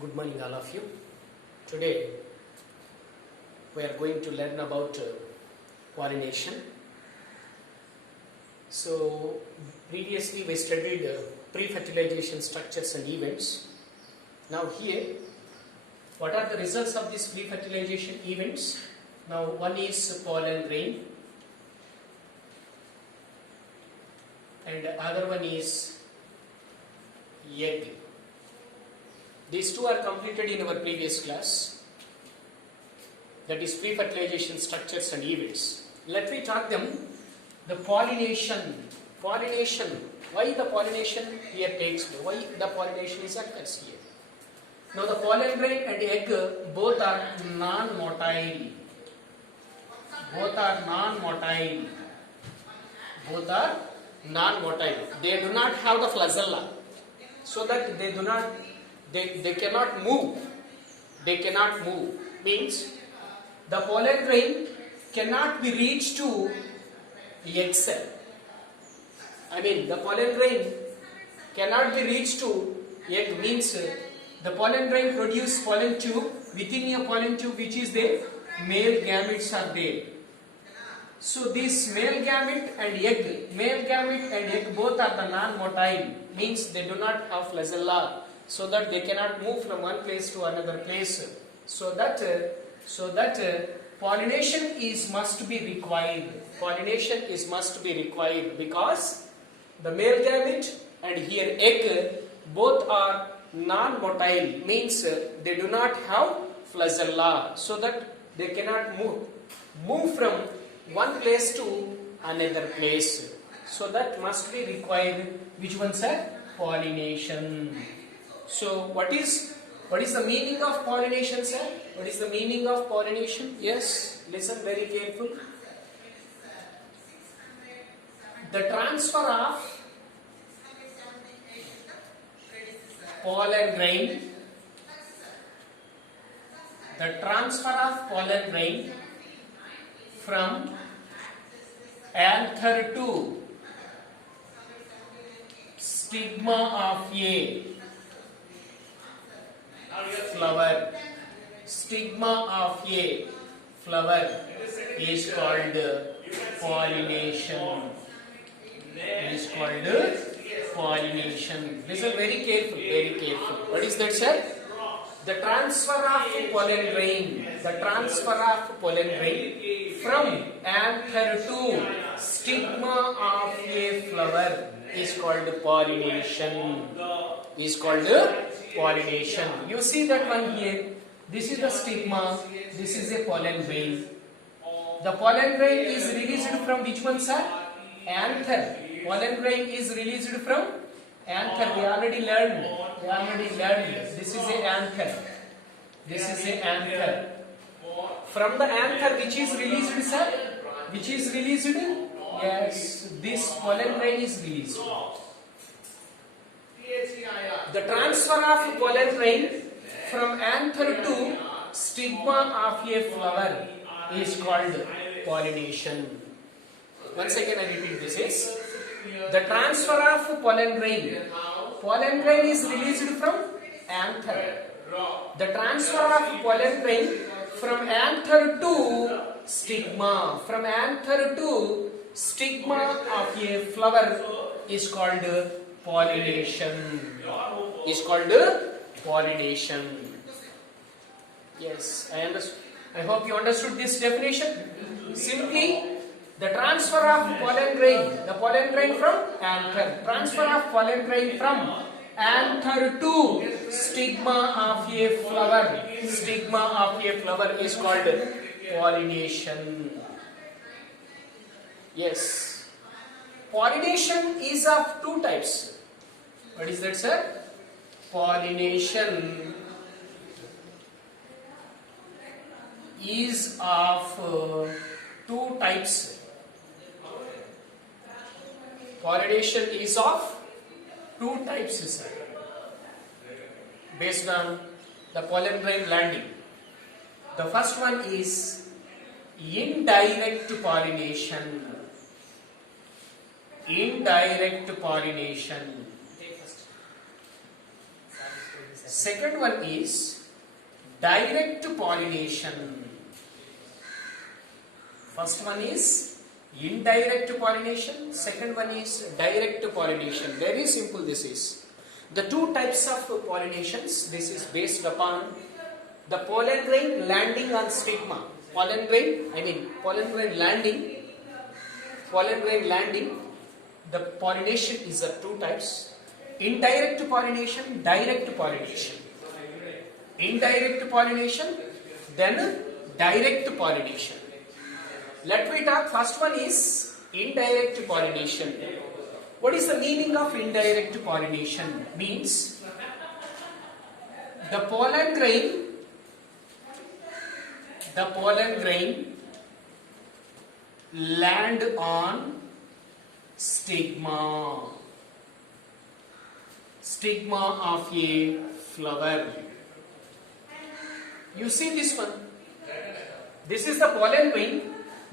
Good morning, all of you. Today we are going to learn about pollination. So, previously we studied pre-fertilization structures and events. Now, here, what are the results of these pre-fertilization events? Now, one is pollen grain, and the other one is egg. These two are completed in our previous class, that is pre-fertilization structures and events. Let me talk them. The pollination, why the pollination here takes place, why the pollination is occurs here. Now the pollen grain and egg both are non-motile, they do not have the flagella, so that they cannot move. Means the pollen grain cannot be reached to egg cell. The pollen grain cannot be reached to egg, means the pollen grain produce pollen tube. Within a pollen tube which is there, male gametes are there. So this male gamete and egg both are the non-motile, means they do not have flagella, so that they cannot move from one place to another place. So that pollination must be required. Because the male gamete and here egg both are non-motile, means they do not have flagella, so that they cannot move from one place to another place. So that must be required. Which one, sir? Pollination. So what is the meaning of pollination, sir? What is the meaning of pollination? Yes, listen very careful. The transfer of pollen grain, from anther to stigma of a flower. Stigma of a flower is called pollination. Listen very careful. What is that, sir? The transfer of pollen grain from anther to stigma of a flower is called pollination. You see that one here. This is the stigma. This is a pollen grain. The pollen grain is released from which one, sir? Anther. Pollen grain is released from anther. We already learned. This is a anther. From the anther, which is released, sir? Yes, this pollen grain is released. The transfer of pollen grain from anther to stigma of a flower is called pollination. Once again I repeat, this is the transfer of pollen grain. Pollen grain is released from anther. The transfer of pollen grain from anther to stigma. Of a flower is called pollination. Yes, I hope you understood this definition. Simply, the transfer of pollen grain from anther. Transfer of pollen grain from anther to stigma of a flower. Is called pollination. Yes. Pollination is of two types. What is that, sir? Pollination is of two types. Pollination is of two types, sir. Based on the pollen grain landing. The first one is indirect pollination. Second one is direct pollination. First one is indirect pollination. Second one is direct pollination. Very simple this is. The two types of pollinations, this is based upon the pollen grain landing on stigma. Pollen grain landing. The pollination is of two types. Indirect pollination, direct pollination. Indirect pollination, then direct pollination. Let me talk. First one is indirect pollination. What is the meaning of indirect pollination? Means the pollen grain land on stigma of a flower. You see this one. This is the pollen grain.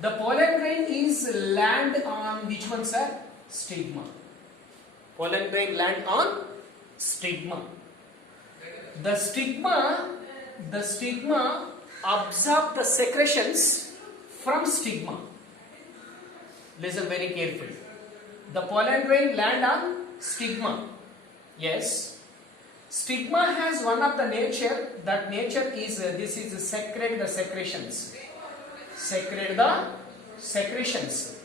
The pollen grain is land on which one, sir? Stigma. Pollen grain land on stigma. The stigma absorb the secretions from stigma. Listen very carefully. The pollen grain land on stigma. Yes. Stigma has one of the nature. That nature is this is secrete the secretions. Secrete the secretions.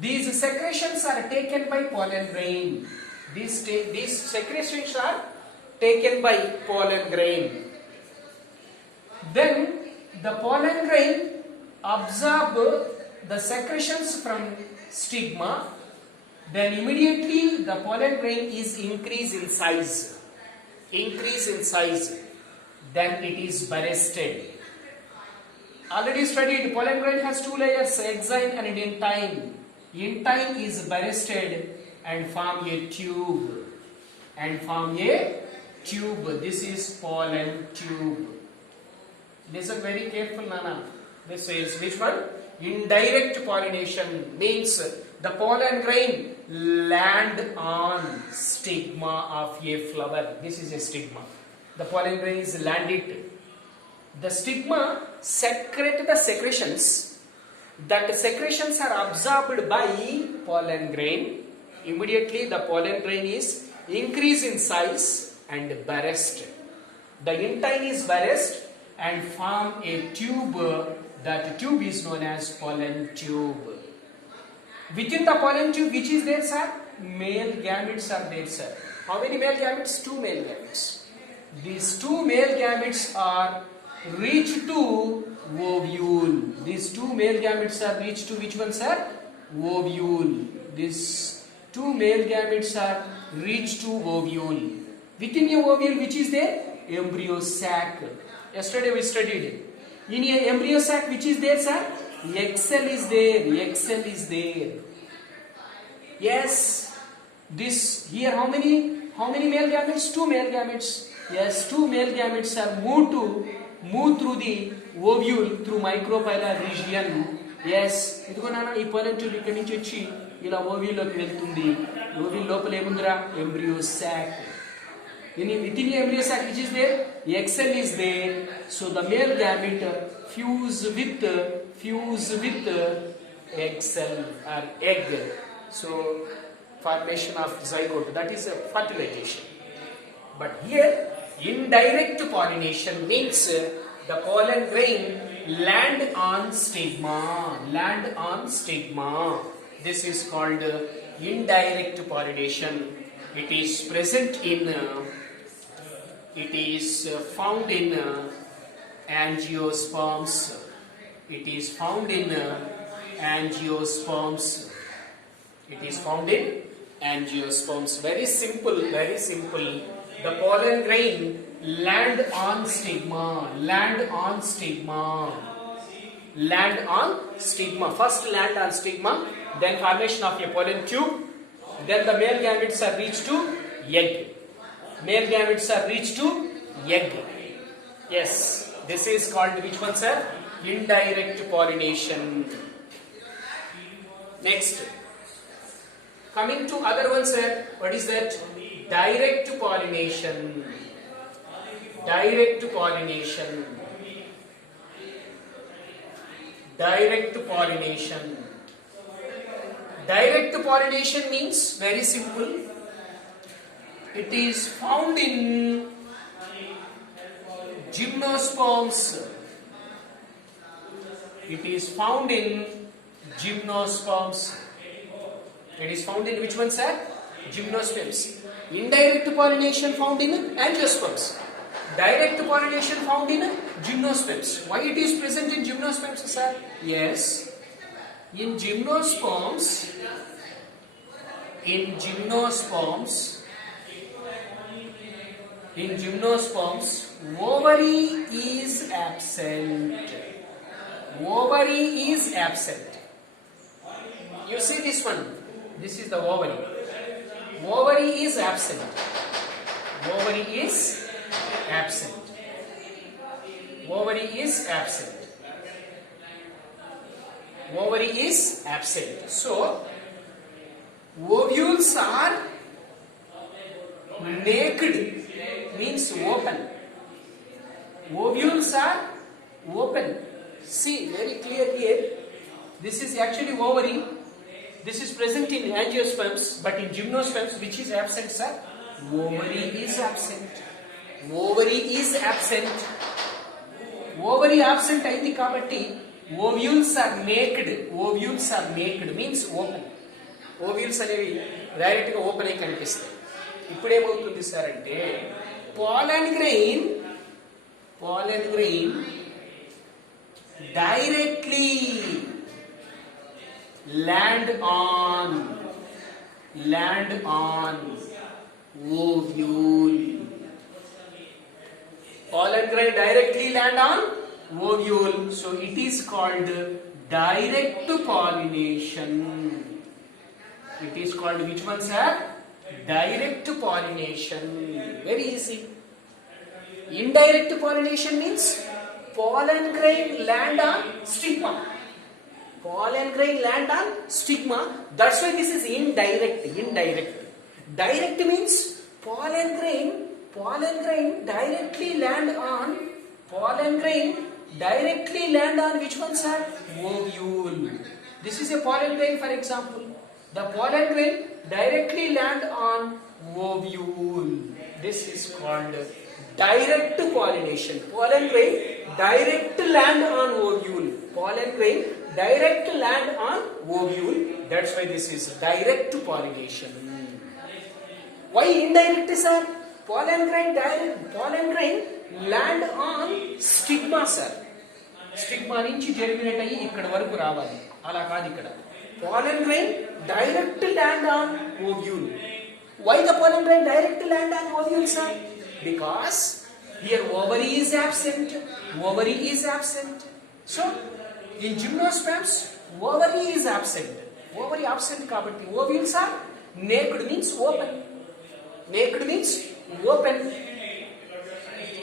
These secretions are taken by pollen grain. These secretions are taken by pollen grain. Then the pollen grain absorb the secretions from stigma. Then immediately the pollen grain is increase in size. Then it is bursted. Already studied, pollen grain has two layers, exine and intine. Intine is bursted and form a tube. This is pollen tube. Listen very careful, Nana. This is which one? Indirect pollination means the pollen grain land on stigma of a flower. This is a stigma. The pollen grain is landed. The stigma secrete the secretions. That secretions are absorbed by pollen grain. Immediately the pollen grain is increase in size and burst. The intine is burst and form a tube. That tube is known as pollen tube. Within the pollen tube, which is there, sir? Male gametes are there, sir. How many male gametes? 2 male gametes. These 2 male gametes are reach to ovule. These 2 male gametes are reach to which one, sir? Ovule. These 2 male gametes are reach to ovule. Within a ovule, which is there? Embryo sac. Yesterday we studied. In a embryo sac, which is there, sir? Egg cell is there. Yes. This here, how many male gametes? 2 male gametes. Yes, 2 male gametes are move through the ovule through micropylar region. Yes. ఇదిగో నాన్న ఈ pollen tube ఇక్కడి నుంచి వచ్చి ఇలా ovule లోకి వెళ్తుంది. Ovule లోపల ఏముందిరా? Embryo sac. Within the embryo sac, which is there? Egg cell is there. So the male gamete fuse with egg cell or egg. So formation of zygote, that is a fertilization. But here indirect pollination means the pollen grain land on stigma. This is called indirect pollination. It is present in it is found in angiosperms. It is found in angiosperms. Very simple. The pollen grain land on stigma. First land on stigma, then formation of a pollen tube, then the male gametes are reached to egg. Yes, this is called which one, sir? Indirect pollination. Next, coming to other one, sir. What is that? Direct pollination. Direct pollination. Direct pollination. Direct pollination means very simple. It is found in gymnosperms. It is found in gymnosperms. It is found in which one, sir? Gymnosperms. Indirect pollination found in angiosperms. Direct pollination found in gymnosperms. Why it is present in gymnosperms, sir? Yes. In gymnosperms, ovary is absent. Ovary is absent. You see this one. This is the ovary. Ovary is absent. Ovary is absent. Ovary is absent. Ovary is absent. So, ovules are naked, means open. Ovules are open. See, very clear here. This is actually ovary. This is present in angiosperms, but in gymnosperms, which is absent, sir? Ovary is absent. Ovary is absent. Ovary absent అయింది కాబట్టి ovules are naked. Ovules are naked means open. Ovules అనేవి direct గా open అయి కనిపిస్తాయి. ఇప్పుడు ఏమవుతుంది sir అంటే pollen grain directly land on ovule. Pollen grain directly land on ovule, so it is called direct pollination. It is called which one, sir? Direct pollination. Very easy. Indirect pollination means pollen grain land on stigma. Pollen grain land on stigma. That's why this is indirect. Direct means pollen grain directly land on which one, sir? Ovule. This is a pollen grain, for example. The pollen grain directly land on ovule. This is called direct pollination. Pollen grain direct land on ovule. Pollen grain direct land on ovule. That's why this is direct pollination. Why indirect, sir? Pollen grain land on stigma, sir. Stigma నుంచి germinate అయ్యి ఇక్కడ వరకు రావాలి. అలా కాదు ఇక్కడ. Pollen grain direct land on ovule. Why the pollen grain direct land on ovule, sir? Because here ovary is absent. So in gymnosperms ovary is absent. Ovary absent కాబట్టి ovules are naked means open.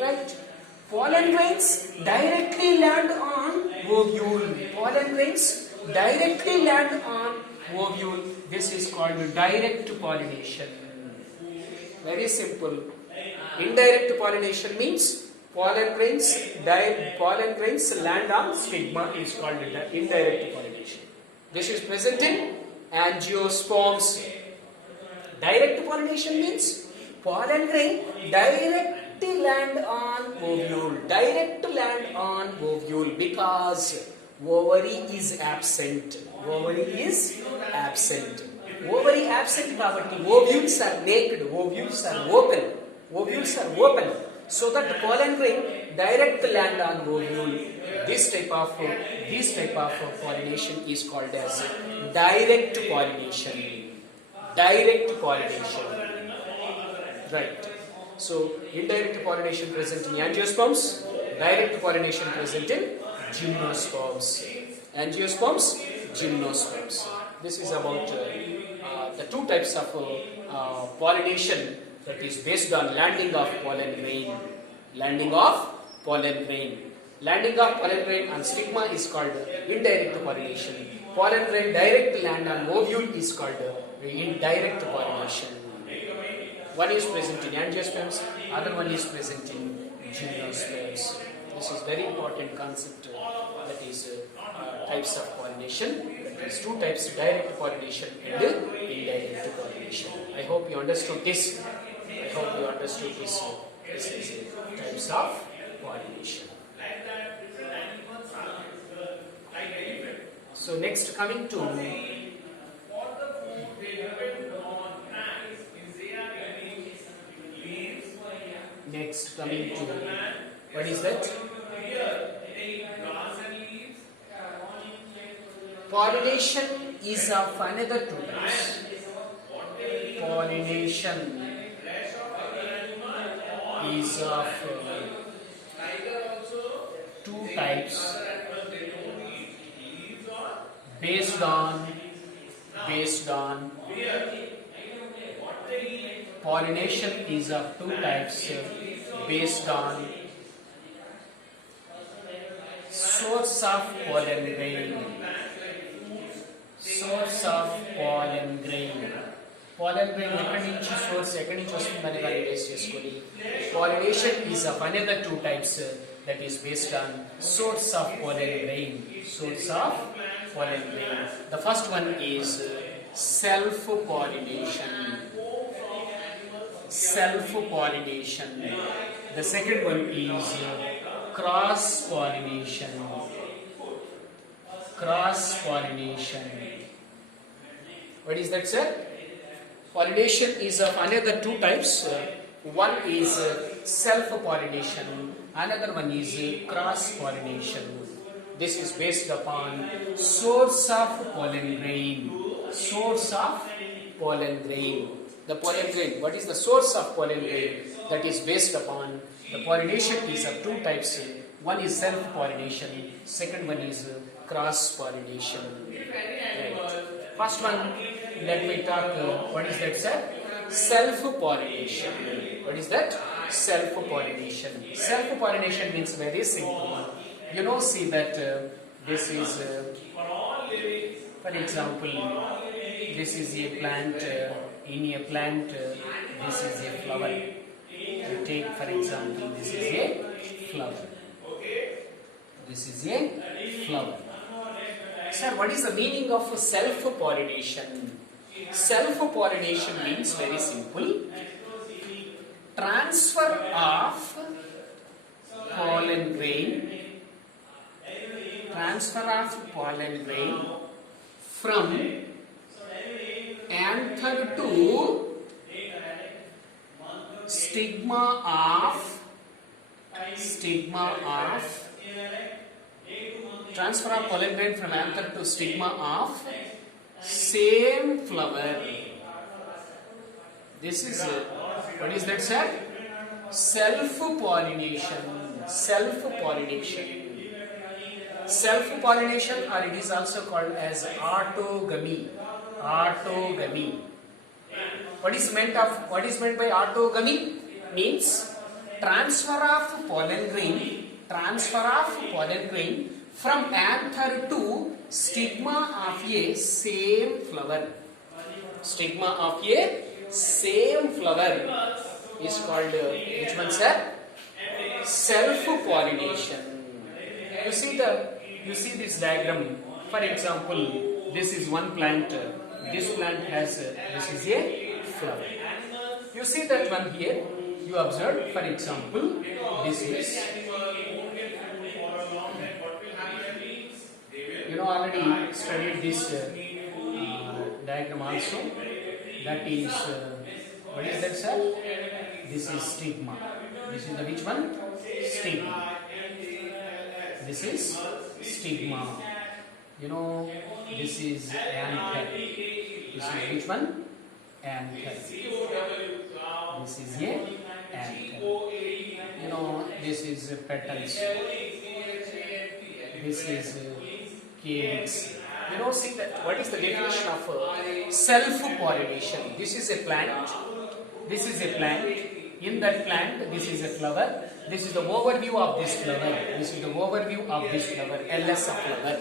Right? Pollen grains directly land on ovule. This is called direct pollination. Very simple. Indirect pollination means pollen grains land on stigma is called indirect pollination. This is present in angiosperms. Direct pollination means pollen grain directly land on ovule because ovary is absent. Ovary absent కాబట్టి ovules are naked. Ovules are open. So that pollen grain direct land on ovule. This type of pollination is called as direct pollination. Right. So indirect pollination present in angiosperms, direct pollination present in gymnosperms. Gymnosperms. This is about the two types of pollination that is based on landing of pollen grain. Landing of pollen grain on stigma is called indirect pollination. Pollen grain direct land on ovule is called indirect pollination. One is present in angiosperms, other one is present in gymnosperms. This is very important concept, that is types of pollination. That is two types: direct pollination and indirect pollination. I hope you understood this. I hope you understood this. This is types of pollination. So next, coming to what is that? Pollination is of another two types. Pollination is of two types based on pollination is of two types based on source of pollen grain. Source of pollen grain. Pollen grain ఎక్కడి నుంచి source ఎక్కడి నుంచి వస్తుందని దాన్ని base చేసుకొని pollination is of another two types that is based on source of pollen grain. Source of pollen grain. The first one is self pollination. Self pollination. The second one is cross pollination. Cross pollination. What is that, sir? Pollination is of another two types. One is self pollination, another one is cross pollination. This is based upon source of pollen grain. Source of pollen grain. The pollen grain. What is the source of pollen grain? That is based upon the pollination is of two types. One is self pollination. Second one is cross pollination. Right. First one, let me talk. What is that, sir? Self pollination. What is that? Self pollination. Self pollination means very simple. You know, see that this is, for example, this is a plant. In a plant, this is a flower. You take, for example, this is a flower. This is a flower. Sir, what is the meaning of self-pollination? Self-pollination means very simple. Transfer of pollen grain. Transfer of pollen grain from anther to stigma of transfer of pollen grain from anther to stigma of same flower. This is what is that, sir? Self-pollination. Self-pollination. Self-pollination, or it is also called as autogamy. Autogamy. What is meant by autogamy? Means transfer of pollen grain from anther to stigma of a same flower. Stigma of a same flower is called which one, sir? Self-pollination. You see this diagram. For example, this is one plant. This plant has this is a flower. You see that one here. You observe. For example, this is. You know, already studied this diagram also. That is what is that, sir? This is stigma. This is the which one? Stigma. This is stigma. You know, this is anther. This is which one? Anther. This is a anther. You know, this is petals. This is calyx. You know, see that what is the definition of self-pollination? This is a plant. This is a plant. In that plant, this is a flower. This is the overview of this flower. This is the overview of this flower. LS of flower.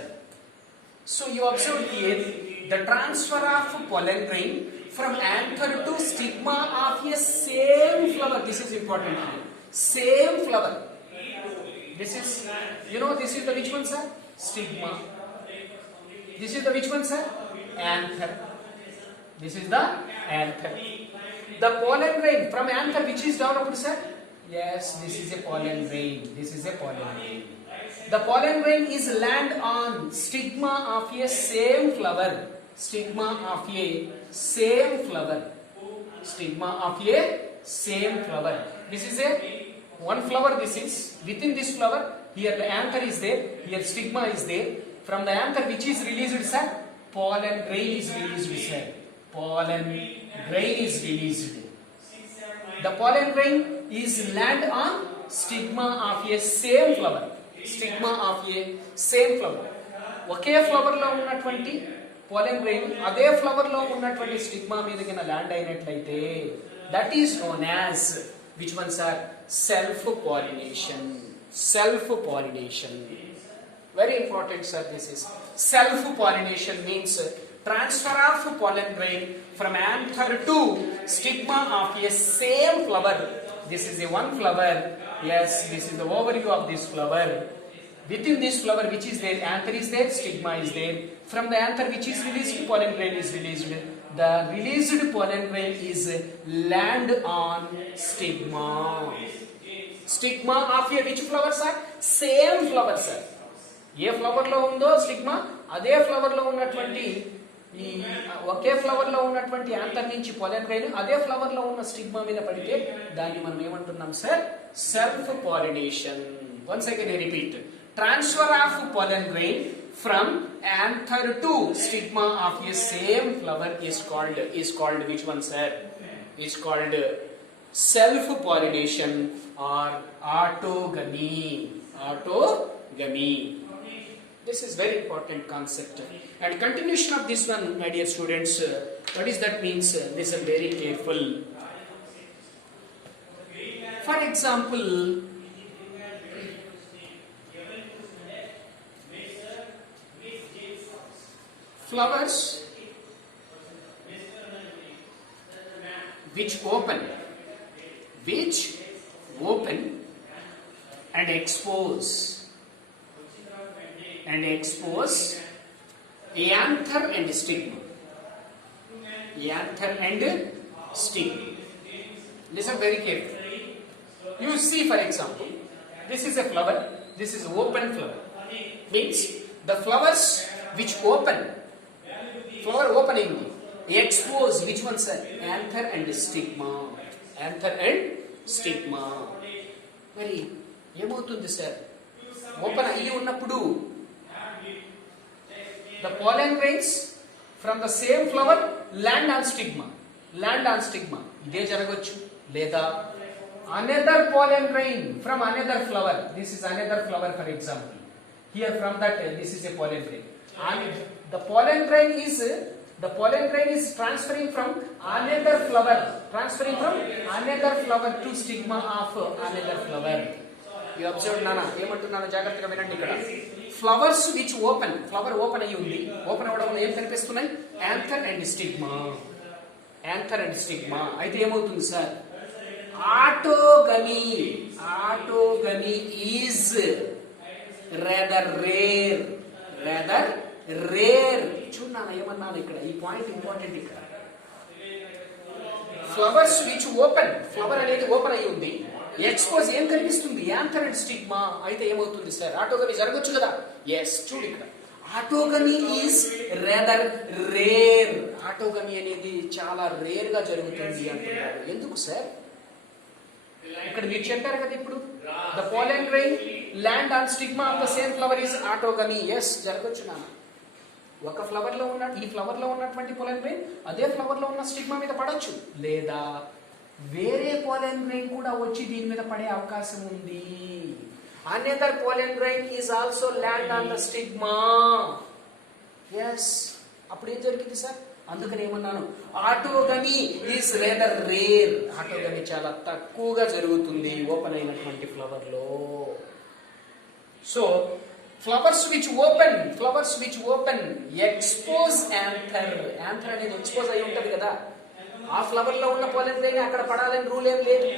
So you observe here the transfer of pollen grain from anther to stigma of a same flower. This is important here. same flower. This is, this is the which one, sir? Stigma. This is the which one, sir? Anther. This is the anther. The pollen grain from anther, which is developed, sir? Yes, this is a pollen grain. This is a pollen grain. The pollen grain is land on stigma of a same flower. Stigma of a same flower. Stigma of a same flower. This is a one flower. This is within this flower. Here the anther is there. Here stigma is there. From the anther, which is released, sir? Pollen grain is released, sir. Pollen grain is released. The pollen grain is land on stigma of a same flower. Stigma of a same flower. Okay flower లో ఉన్నటువంటి pollen grain అదే flower లో ఉన్నటువంటి stigma మీద కింద land అయినట్లయితే that is known as which ones are self pollination. Self pollination. Very important, sir. This is self-pollination means transfer of pollen grain from anther to stigma of a same flower. This is a one flower. Yes, this is the overview of this flower. Within this flower, which is there, anther is there, stigma is there. From the anther, which is released, pollen grain is released. The released pollen grain is land on stigma. Stigma of a which flower, sir? Same flower, sir. A flower లో ఉందో stigma అదే flower లో ఉన్నటువంటి ఈ ఒకే flower లో ఉన్నటువంటి anther నుంచి pollen grain అదే ఫ్లవర్ లో ఉన్న స్టిగ్మా మీద పడితే దాన్ని మనం ఏమంటున్నాం sir? Self pollination. Once again I repeat. Transfer of pollen grain from anther to stigma of a same flower is called which one, sir? Is called self pollination or autogamy. Autogamy. This is very important concept. And continuation of this one, my dear students, what is that means? Listen very careful. For example, flowers which open and expose anther and stigma. Anther and stigma. Listen very carefully. You see, for example, this is a flower. This is open flower. Means the flowers which open, flower opening, expose which one, sir? Anther and stigma. Anther and stigma. మరి ఏమవుతుంది sir? Open అయ్యి ఉన్నప్పుడు the pollen grains from the same flower land on stigma. ఇదే జరగవచ్చు. లేదా another pollen grain from another flower. This is another flower, for example. Here from that, this is a pollen grain. And the pollen grain is transferring from another flower to stigma of another flower. You observe, nana ఏమంటున్నాను జాగ్రత్తగా వినండి. ఇక్కడ flowers which open, flower open అయ్యి ఉంది. Open అవ్వడంలో ఏం కనిపిస్తున్నాయి? Anther and stigma. అయితే ఏమవుతుంది sir? Autogamy is rather rare. చూడన్నా ఏమన్నాను ఇక్కడ? ఈ పాయింట్ ఇంపార్టెంట్. ఇక్కడ ఫ్లవర్స్ విచ్ ఓపెన్, ఫ్లవర్ అనేది ఓపెన్ అయ్యి ఉంది. ఎక్స్పోజ్ ఏం కనిపిస్తుంది? Anther and stigma. అయితే ఏమవుతుంది సార్? ఆటోగమీ జరగచ్చు కదా? ఎస్. చూడు ఇక్కడ autogamy is rather rare. Autogamy అనేది చాలా రేర్ గా జరుగుతుంది అంటున్నారు. ఎందుకు సార్? ఇక్కడ మీరు చెప్పారు కదా ఇప్పుడు, the pollen grain land on stigma of the same flower is autogamy. Yes, జరగచ్చు నాన్న. ఒక ఫ్లవర్ లో ఉన్న ఈ ఫ్లవర్ లో ఉన్నటువంటి pollen grain అదే ఫ్లవర్ లో ఉన్న స్టిగ్మా మీద పడొచ్చు. లేదా వేరే pollen grain కూడా వచ్చి దీని మీద పడే అవకాశం ఉంది. Another pollen grain is also land on the stigma. Yes. అప్పుడు ఏం జరిగింది సార్? అందుకని ఏమన్నాను? ఆటోగమీ ఈజ్ రేదర్ రేర్. ఆటోగమీ చాలా తక్కువగా జరుగుతుంది ఓపెన్ అయినటువంటి ఫ్లవర్ లో. So flowers which open expose anther. Anther అనేది ఎక్స్పోజ్ అయి ఉంటది కదా. ఆ ఫ్లవర్ లో ఉన్న pollen grain అక్కడ పడాలని రూల్ ఏం లేదు.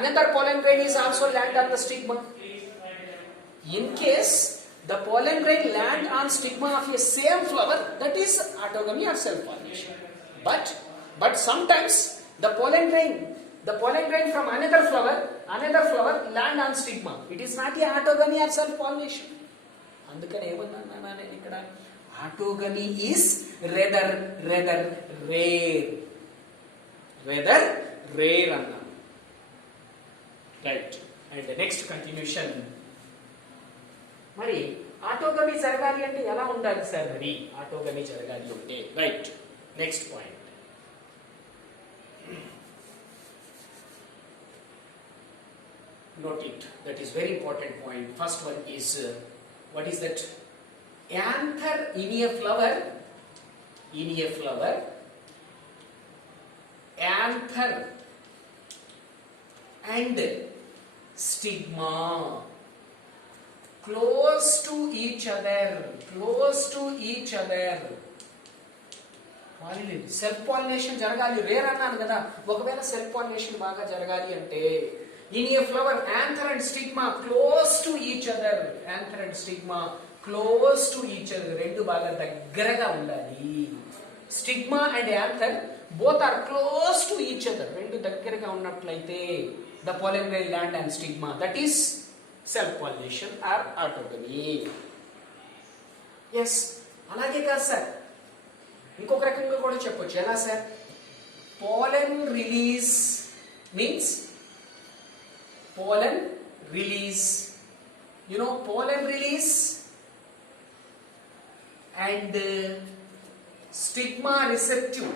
another pollen grain is also land on the stigma. In case the pollen grain land on stigma of a same flower, that is autogamy or self-pollination. But sometimes the pollen grain from another flower land on stigma. It is not a autogamy or self-pollination. అందుకని ఏమన్నా నేను ఇక్కడ autogamy is rather rare అన్నాను. Right. And next continuation. మరి ఆటోగమీ జరగాలి అంటే ఎలా ఉండాలి సార్? మరి ఆటోగమీ జరగాలి అంటే right. Next point. Note it. That is very important point. First one is what is that? Anther in a flower. Anther and stigma close to each other. Self pollination జరగాలి. Rare అన్నాను కదా. ఒకవేళ self pollination బాగా జరగాలి అంటే in a flower anther and stigma close to each other. రెండు బాగా దగ్గరగా ఉండాలి. Stigma and anther both are close to each other. రెండు దగ్గరగా ఉన్నట్లయితే the pollen grain land and stigma, that is self pollination or autogamy. yes. అలాగే కాదు sir, ఇంకొక రకంగా కూడా చెప్పొచ్చు. ఎలా sir? pollen release means pollen release. pollen release and stigma receptive.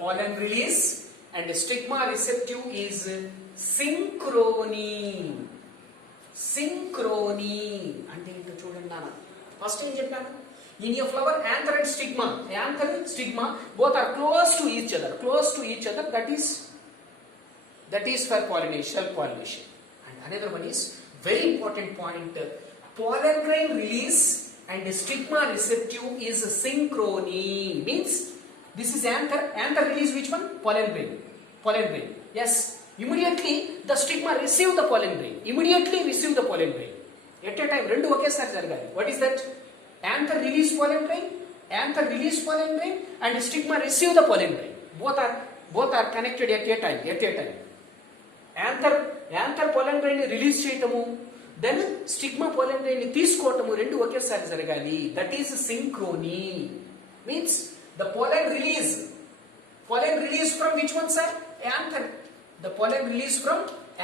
Pollen release and stigma receptive is synchrony. అంటే ఏంటో చూడండి నాన్న. ఫస్ట్ ఏం చెప్పాను? In a flower, anther and stigma both are close to each other. That is for pollination, self-pollination. And another one is very important point. Pollen grain release and stigma receptive is synchrony. Means this is anther. Anther release which one? Pollen grain. Yes. Immediately the stigma receive the pollen grain. At a time, rendu ఒకేసారి జరగాలి. What is that? Anther release pollen grain and stigma receive the pollen grain. Both are connected at a time. Anther pollen grain release చేయటము, then stigma pollen grain తీసుకోవటము, రెండు ఒకేసారి జరగాలి. That is synchrony. Means the pollen release from which one, sir? Anther. The pollen release from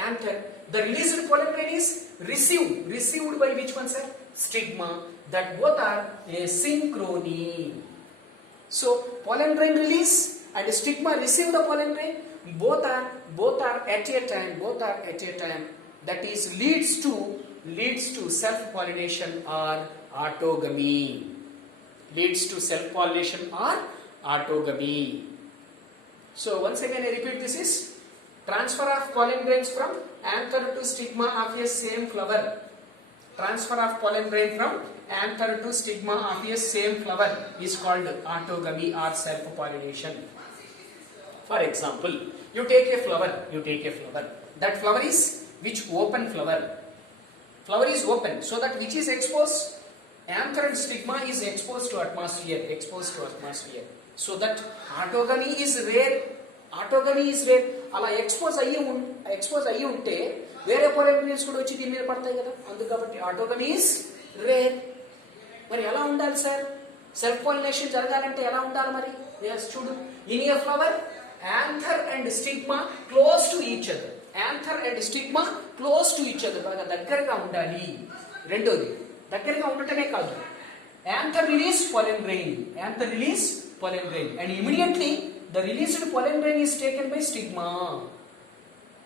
anther. The released pollen grain is received by which one, sir? Stigma. That both are a synchrony. So pollen grain release and stigma receive the pollen grain. Both are at a time. That is leads to self pollination or autogamy. So once again I repeat, this is transfer of pollen grains from anther to stigma of a same flower. Anther to stigma of a same flower is called autogamy or self pollination. For example, you take a flower. That flower is which? Open flower is open, so that which is exposed? Anther and stigma is exposed to atmosphere. So that autogamy is rare. అలా expose అయ్యి ఉంటే వేరే pollen grains కూడా వచ్చి దీని మీద పడతాయి కదా. అందుకు కాబట్టి autogamy is rare. మరి ఎలా ఉండాలి సార్? సెల్ఫ్ పాలినేషన్ జరగాలంటే ఎలా ఉండాలి మరి? చూడు, in a flower anther and stigma close to each other. బాగా దగ్గరగా ఉండాలి. రెండోది, దగ్గరగా ఉండటమే కాదు, anther release pollen grain and immediately the released pollen grain is taken by stigma.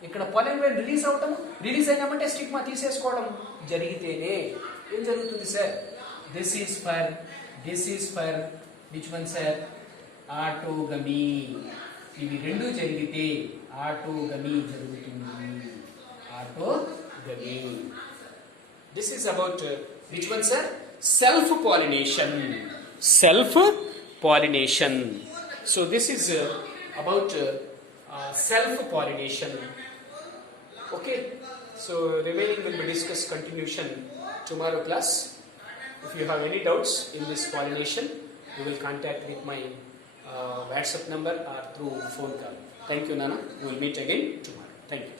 ఇక్కడ pollen grain రిలీజ్ అయినామంటే స్టిగ్మా తీసేసుకోవడం జరిగితేనే ఏం జరుగుతుంది sir? This is for which one sir? Autogamy. ఇవి రెండు జరిగితే ఆటోగమీ జరుగుతుంది. This is about which one sir? Self pollination. So this is about self-pollination. Okay, so remaining will be discussed continuation tomorrow class. If you have any doubts in this pollination, you will contact with my WhatsApp number or through phone call. Thank you, Nana. We will meet again tomorrow. Thank you.